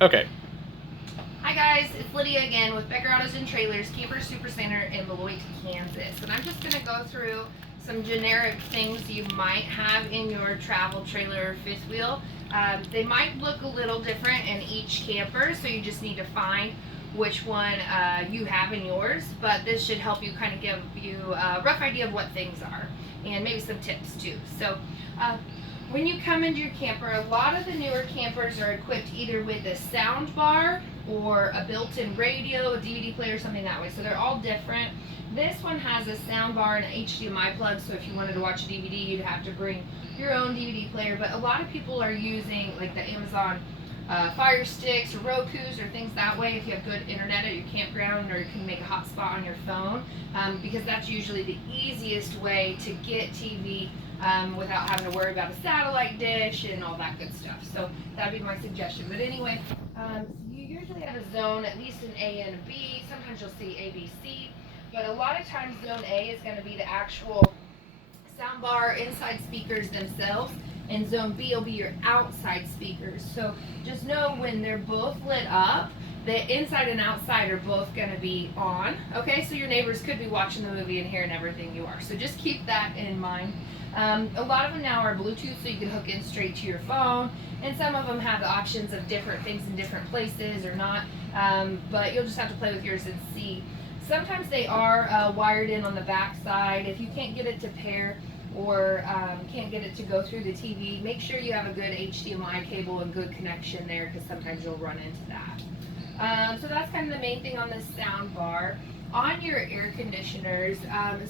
Okay. Hi guys, it's Lydia again with Becker Autos and Trailers, Camper Super Center in Beloit, Kansas. And I'm just going to go through some generic things you might have in your travel trailer or fifth wheel. They might look a little different in each camper, so you just need to find which one you have in yours. But this should help you kind of give you a rough idea of what things are and maybe some tips too. So when you come into your camper, a lot of the newer campers are equipped either with a sound bar or a built-in radio, a DVD player, something that way. So they're all different. This one has a sound bar and an HDMI plug, so if you wanted to watch a DVD, you'd have to bring your own DVD player. But a lot of people are using like the Amazon Fire Sticks or Roku's or things that way if you have good internet at your campground, or you can make a hotspot on your phone, because that's usually the easiest way to get TV without having to worry about a satellite dish and all that good stuff. So that'd be my suggestion. But anyway, you usually have a zone, at least an A and a B. Sometimes you'll see A, B, C. But a lot of times zone A is going to be the actual soundbar inside speakers themselves, and zone B will be your outside speakers. So just know when they're both lit up, the inside and outside are both going to be on. Okay, so your neighbors could be watching the movie and hearing everything you are. So just keep that in mind. A lot of them now are Bluetooth, so you can hook in straight to your phone, and some of them have the options of different things in different places or not, but you'll just have to play with yours and see. Sometimes they are wired in on the back side. If you can't get it to pair or can't get it to go through the TV, make sure you have a good HDMI cable and good connection there, because sometimes you'll run into that. So that's kind of the main thing on this sound bar. On your air conditioners,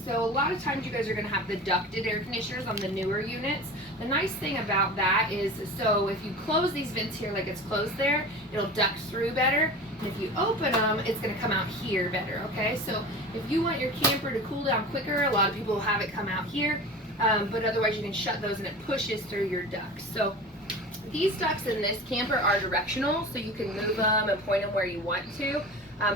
so a lot of times you guys are going to have the ducted air conditioners on the newer units. The nice thing about that is, so if you close these vents here like it's closed there, it'll duct through better. And if you open them, it's going to come out here better, okay? So if you want your camper to cool down quicker, a lot of people have it come out here, but otherwise you can shut those and it pushes through your ducts. So these ducts in this camper are directional, so you can move them and point them where you want to.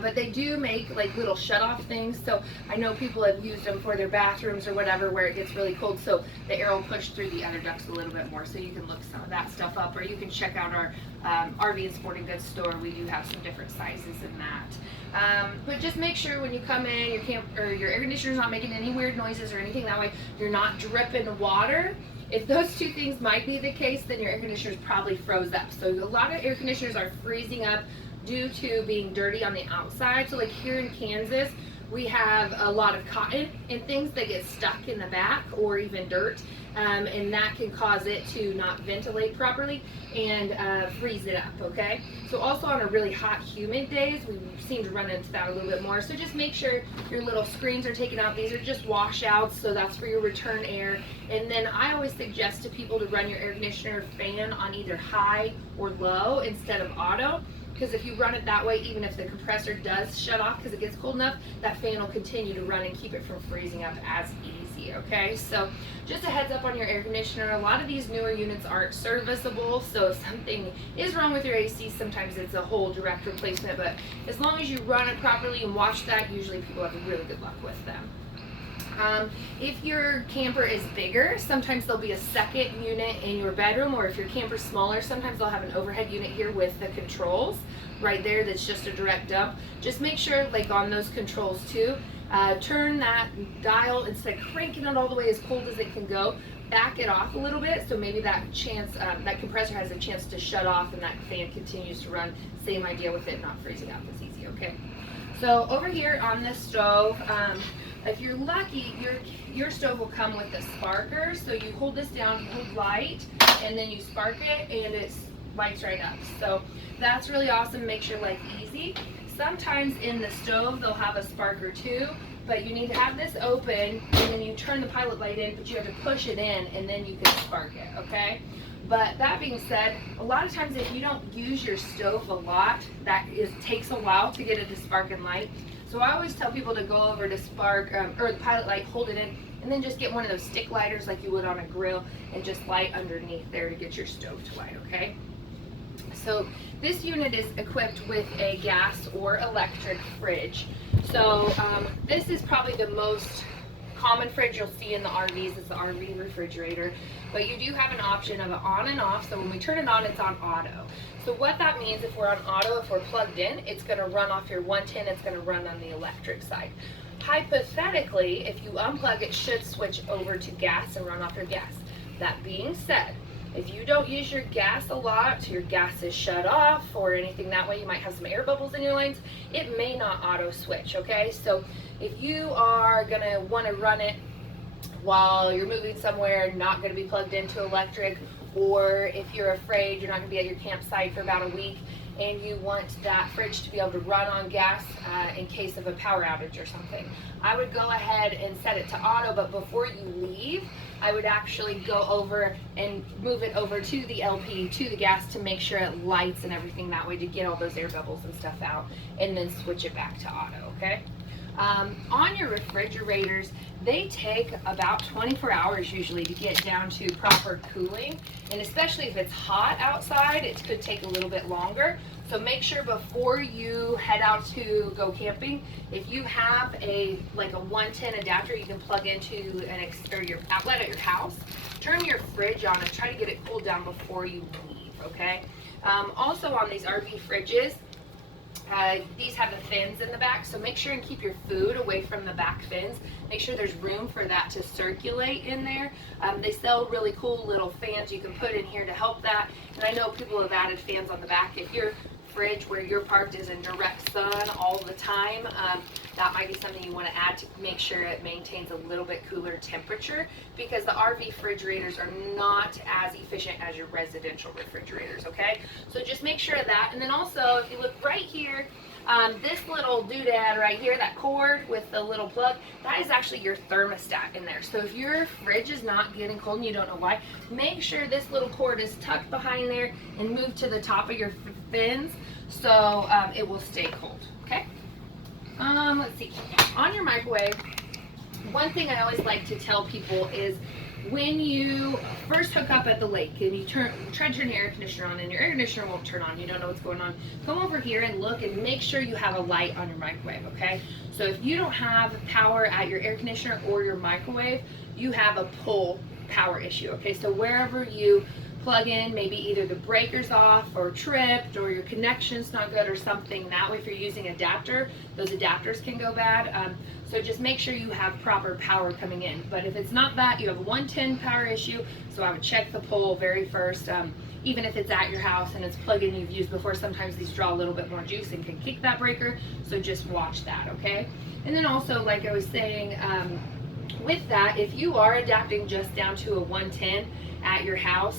But they do make like little shut-off things, so I know people have used them for their bathrooms or whatever where it gets really cold, so the air will push through the other ducts a little bit more. So you can look some of that stuff up, or you can check out our RV and Sporting Goods store. We do have some different sizes in that. But just make sure when you come in, your air conditioner's not making any weird noises or anything. That way you're not dripping water. If those two things might be the case, then your air conditioner is probably froze up. So a lot of air conditioners are freezing up due to being dirty on the outside. So like here in Kansas, we have a lot of cotton and things that get stuck in the back, or even dirt, and that can cause it to not ventilate properly and freeze it up, okay? So also on a really hot, humid days, we seem to run into that a little bit more. So just make sure your little screens are taken out. These are just washouts, so that's for your return air. And then I always suggest to people to run your air conditioner fan on either high or low instead of auto, because if you run it that way, even if the compressor does shut off because it gets cold enough, that fan will continue to run and keep it from freezing up as easy, okay? So just a heads up on your air conditioner. A lot of these newer units aren't serviceable, so if something is wrong with your AC, sometimes it's a whole direct replacement, but as long as you run it properly and watch that, usually people have really good luck with them. If your camper is bigger, sometimes there'll be a second unit in your bedroom, or if your camper's smaller, sometimes they'll have an overhead unit here with the controls right there that's just a direct dump. Just make sure, like on those controls too, turn that dial, instead of cranking it all the way as cold as it can go, back it off a little bit, so maybe that compressor has a chance to shut off and that fan continues to run. Same idea with it not freezing up as easy, okay? So over here on this stove, if you're lucky, your stove will come with a sparker. So you hold this down, you hold light, and then you spark it, and it lights right up. So that's really awesome. Makes your life easy. Sometimes in the stove they'll have a sparker too, but you need to have this open, and then you turn the pilot light in, but you have to push it in, and then you can spark it, okay? But that being said, a lot of times if you don't use your stove a lot, takes a while to get it to spark and light. So I always tell people to go over to spark, or the pilot light, hold it in, and then just get one of those stick lighters like you would on a grill and just light underneath there to get your stove to light, okay? So this unit is equipped with a gas or electric fridge. So this is probably the most common fridge you'll see in the RVs. It's the RV refrigerator, but you do have an option of an on and off. So when we turn it on, it's on auto. So what that means, if we're on auto, if we're plugged in, it's going to run off your 110, it's going to run on the electric side. Hypothetically, if you unplug, it should switch over to gas and run off your gas. That being said, if you don't use your gas a lot, your gas is shut off or anything that way, you might have some air bubbles in your lines, it may not auto switch, okay? So if you are going to want to run it while you're moving somewhere, not going to be plugged into electric, or if you're afraid you're not going to be at your campsite for about a week and you want that fridge to be able to run on gas in case of a power outage or something, I would go ahead and set it to auto, but before you leave, I would actually go over and move it over to the LP, to the gas, to make sure it lights and everything that way, to get all those air bubbles and stuff out, and then switch it back to auto, okay? On your refrigerators, they take about 24 hours usually to get down to proper cooling, and especially if it's hot outside, it could take a little bit longer. So make sure before you head out to go camping, if you have like a 110 adapter you can plug into or your outlet at your house, turn your fridge on and try to get it cooled down before you leave, okay? Also on these RV fridges, these have the fins in the back, so make sure and keep your food away from the back fins. Make sure there's room for that to circulate in there. They sell really cool little fans you can put in here to help that. And I know people have added fans on the back. If your fridge where you're parked is in direct sun all the time, that might be something you want to add to make sure it maintains a little bit cooler temperature, because the RV refrigerators are not as efficient as your residential refrigerators, okay? So just make sure of that. And then also, if you look right here, this little doodad right here, that cord with the little plug, that is actually your thermostat in there. So if your fridge is not getting cold and you don't know why, make sure this little cord is tucked behind there and moved to the top of your fins so it will stay cold, okay? Let's see. On your microwave, one thing I always like to tell people is when you first hook up at the lake and you try to turn your air conditioner on and your air conditioner won't turn on, you don't know what's going on, come over here and look and make sure you have a light on your microwave, okay? So if you don't have power at your air conditioner or your microwave, you have a pull power issue, okay? So wherever you plug in, maybe either the breaker's off or tripped or your connection's not good or something, that way if you're using adapter, those adapters can go bad. So just make sure you have proper power coming in. But if it's not that, you have a 110 power issue, so I would check the pole very first. Even if it's at your house and it's plug-in you've used before, sometimes these draw a little bit more juice and can kick that breaker, so just watch that, okay? And then also, like I was saying, with that, if you are adapting just down to a 110 at your house,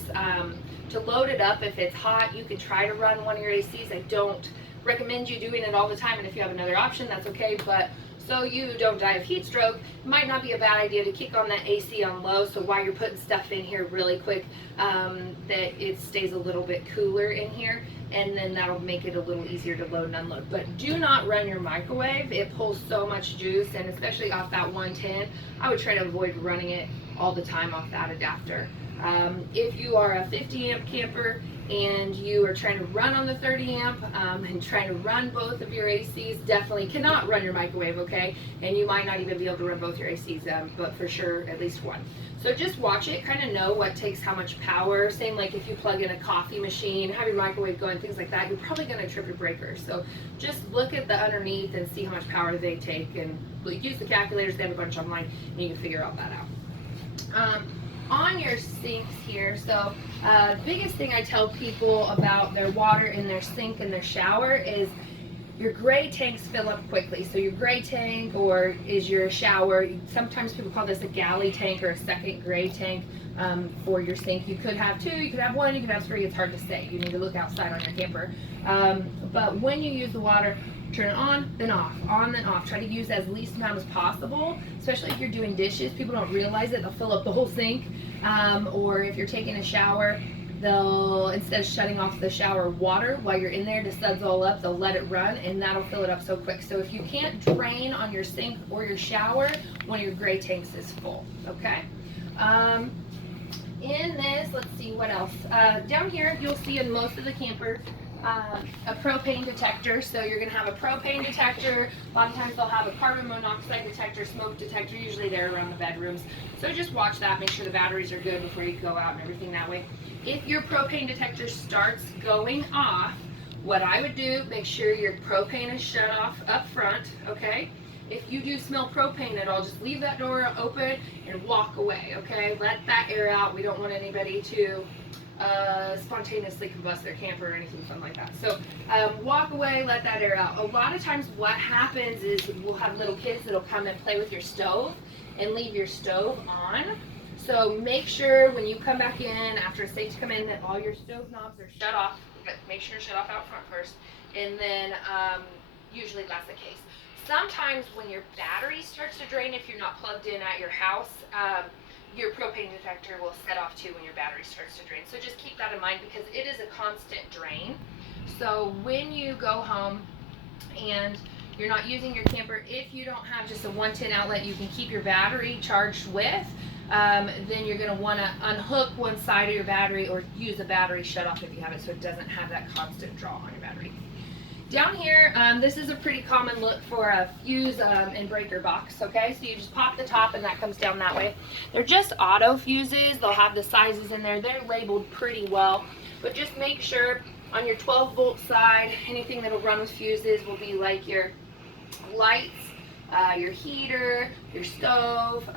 to load it up, if it's hot, you can try to run one of your ACs. I don't recommend you doing it all the time, and if you have another option, that's okay, but so you don't die of heat stroke, it might not be a bad idea to kick on that AC on low, so while you're putting stuff in here really quick, that it stays a little bit cooler in here, and then that'll make it a little easier to load and unload. But do not run your microwave. It pulls so much juice, and especially off that 110, I would try to avoid running it all the time off that adapter. If you are a 50 amp camper and you are trying to run on the 30 amp and trying to run both of your ACs, definitely cannot run your microwave, okay? And you might not even be able to run both your ACs, but for sure at least one. So just watch it, kind of know what takes how much power. Same like if you plug in a coffee machine, have your microwave going, things like that, you're probably going to trip your breaker. So just look at the underneath and see how much power they take, and use the calculators. They have a bunch online and you can figure all that out. On your sinks here, so biggest thing I tell people about their water in their sink and their shower is your gray tanks fill up quickly. So your gray tank or is your shower, sometimes people call this a galley tank or a second gray tank for your sink. You could have two, you could have one, you could have three, it's hard to say. You need to look outside on your camper. But when you use the water, turn it on, then off. Try to use as least amount as possible, especially if you're doing dishes. People don't realize it. They'll fill up the whole sink. Or if you're taking a shower, they'll, instead of shutting off the shower water while you're in there to suds all up, they'll let it run, and that'll fill it up so quick. So if you can't drain on your sink or your shower, one of your gray tanks is full, okay? In this, let's see what else. Down here, you'll see in most of the campers, a propane detector. So you're going to have a propane detector. A lot of times they'll have a carbon monoxide detector, smoke detector. Usually they're around the bedrooms. So just watch that. Make sure the batteries are good before you go out and everything that way. If your propane detector starts going off, what I would do, make sure your propane is shut off up front, okay? If you do smell propane at all, just leave that door open and walk away, okay? Let that air out. We don't want anybody to spontaneously combust their camper or anything fun like that. So walk away, let that air out. A lot of times what happens is we'll have little kids that'll come and play with your stove and leave your stove on. So make sure when you come back in after it's safe to come in that all your stove knobs are shut off. But make sure to shut off out front first, and then usually that's the case. Sometimes when your battery starts to drain, if you're not plugged in at your house, your propane detector will set off too when your battery starts to drain. So just keep that in mind because it is a constant drain. So when you go home and you're not using your camper, if you don't have just a 110 outlet you can keep your battery charged with, then you're going to want to unhook one side of your battery or use a battery shut off if you have it so it doesn't have that constant draw on your battery. Down here, this is a pretty common look for a fuse and breaker box, okay? So you just pop the top and that comes down that way. They're just auto fuses. They'll have the sizes in there. They're labeled pretty well, but just make sure on your 12-volt side, anything that'll run with fuses will be like your lights, your heater, your stove,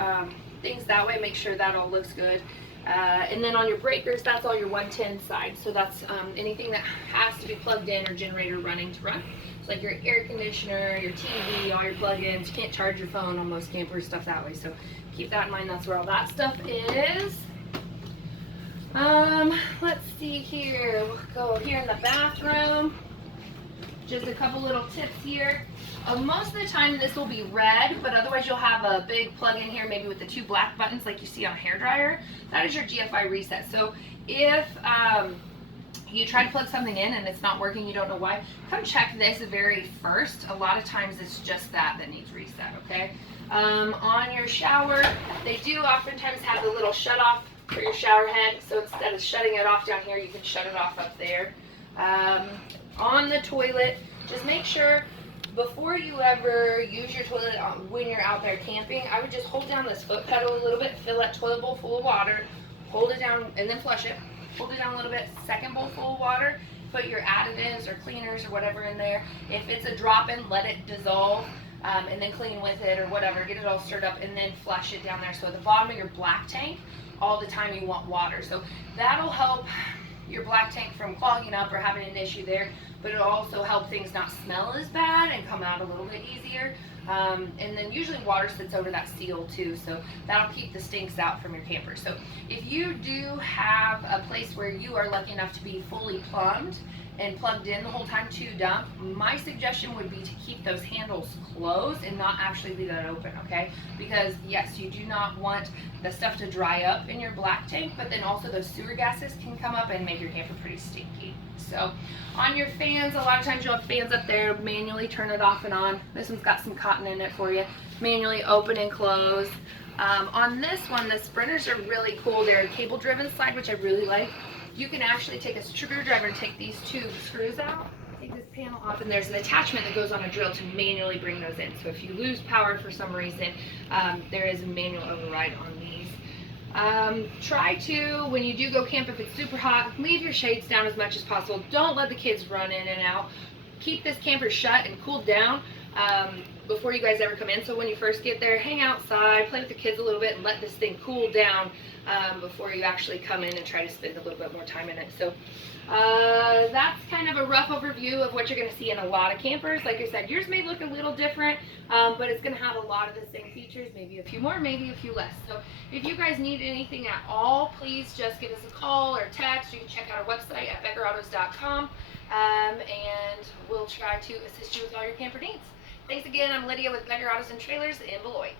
things that way. Make sure that all looks good. And then on your breakers, that's all your 110 side. So that's anything that has to be plugged in or generator running to run. It's like your air conditioner, your TV, all your plug-ins. You can't charge your phone on most campers, stuff that way. So keep that in mind. That's where all that stuff is. Let's see here. We'll go here in the bathroom. Just a couple little tips here. Most of the time this will be red, but otherwise you'll have a big plug in here, maybe with the two black buttons like you see on a hairdryer. That is your GFI reset. So if you try to plug something in and it's not working, you don't know why, come check this very first. A lot of times it's just that needs reset, okay? On your shower, they do oftentimes have the little shut off for your shower head. So instead of shutting it off down here, you can shut it off up there. On the toilet, just make sure before you ever use your toilet when you're out there camping, I would just hold down this foot pedal a little bit, fill that toilet bowl full of water, hold it down and then flush it. Hold it down a little bit, second bowl full of water, put your additives or cleaners or whatever in there. If it's a drop-in, let it dissolve and then clean with it or whatever. Get it all stirred up and then flush it down there. So at the bottom of your black tank, all the time you want water. So that'll help your black tank from clogging up or having an issue there, but it'll also help things not smell as bad and come out a little bit easier. And then usually water sits over that seal too, so that'll keep the stinks out from your camper. So if you do have a place where you are lucky enough to be fully plumbed and plugged in the whole time to dump, my suggestion would be to keep those handles closed and not actually leave that open, okay? Because yes, you do not want the stuff to dry up in your black tank, but then also those sewer gases can come up and make your camper pretty stinky. So on your fans, a lot of times you'll have fans up there, manually turn it off and on. This one's got some cotton in it for you. Manually open and close. On this one, the Sprinters are really cool. They're a cable driven slide, which I really like. You can actually take a screwdriver and take these two screws out, take this panel off, and there's an attachment that goes on a drill to manually bring those in. So if you lose power for some reason, there is a manual override on these. Try to, when you do go camp, if it's super hot, leave your shades down as much as possible. Don't let the kids run in and out. Keep this camper shut and cooled down before you guys ever come in. So when you first get there, hang outside, play with the kids a little bit, and let this thing cool down before you actually come in and try to spend a little bit more time in it. So that's kind of a rough overview of what you're going to see in a lot of campers. Like I said, yours may look a little different, but it's going to have a lot of the same features, maybe a few more, maybe a few less. So if you guys need anything at all, please just give us a call or text. You can check out our website at beckerautos.com, and we'll try to assist you with all your camper needs. Thanks again. I'm Lydia with Becker Autos and Trailers in Beloit.